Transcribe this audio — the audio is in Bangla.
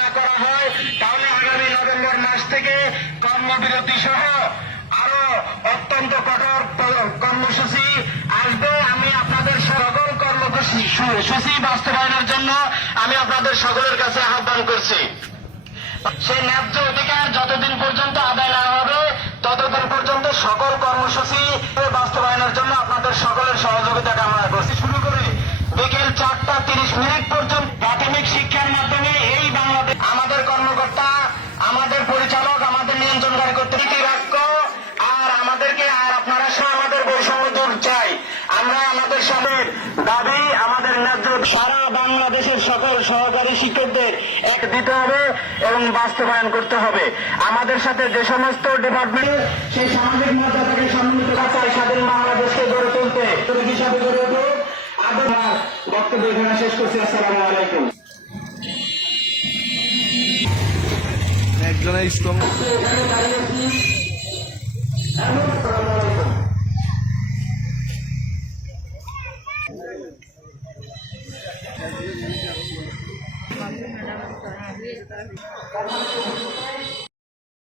না করা হয়, তাহলে আগামী নভেম্বর মাস থেকে কর্মবিরতি সহ আরও অত্যন্ত কঠোর কর্মসূচি আসবে। আমি আপনাদের সকল কর্মসূচি বাস্তবায়নের জন্য আমি আপনাদের সকলের কাছে আহ্বান করছি। সেই ন্যায্য অধিকার যতদিন পর্যন্ত আদায় না হবে, ততদিন পর্যন্ত সকল কর্মসূচি বাস্তবায়নের জন্য আপনাদের সকলের সহযোগিতা কামনা করছি। শুরু করে। বিকেল চারটা তিরিশ মিনিট। আমাদের সবের দাবি আমাদের ন্যায্য সারা বাংলাদেশের সকল সহকারী শিক্ষকদের এক দিতে হবে এবং বাস্তবায়ন করতে হবে। আমাদের সাথে যে সমস্ত ডিপার্টমেন্ট সেই সামাজিক মর্যাদাকে সম্মিলিত চাই স্বাধীন বাংলাদেশকে গড়ে তুলতে হিসাবে গড়ে উঠুক আদর বক্তব্য এখানে শেষ করছি। আসসালামু আলাইকুম। একজনের স্ট্রং 对，对。